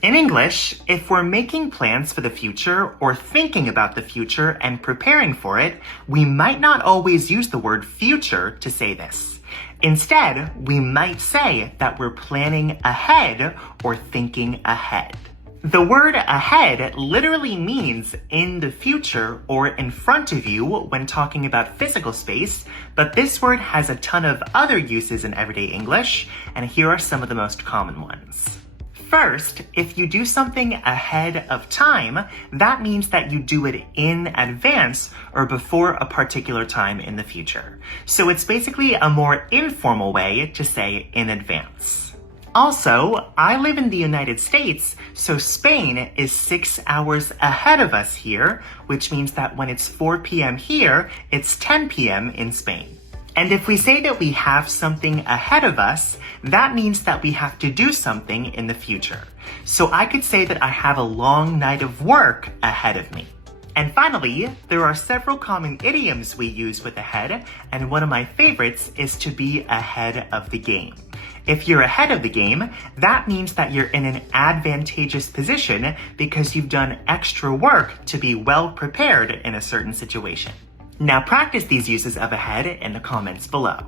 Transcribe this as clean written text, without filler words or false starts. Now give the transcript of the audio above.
In English, if we're making plans for the future or thinking about the future and preparing for it, we might not always use the word future to say this. Instead, we might say that we're planning ahead or thinking ahead. The word ahead literally means in the future or in front of you when talking about physical space, but this word has a ton of other uses in everyday English, and here are some of the most common ones. First, if you do something ahead of time, that means that you do it in advance or before a particular time in the future. So it's basically a more informal way to say in advance. Also, I live in the United States, so Spain is 6 hours ahead of us here, which means that when it's 4 p.m. here, it's 10 p.m. in Spain. And if we say that we have something ahead of us, that means that we have to do something in the future. So I could say that I have a long night of work ahead of me. And finally, there are several common idioms we use with ahead, and one of my favorites is to be ahead of the game. If you're ahead of the game, that means that you're in an advantageous position because you've done extra work to be well prepared in a certain situation. Now practice these uses of ahead in the comments below.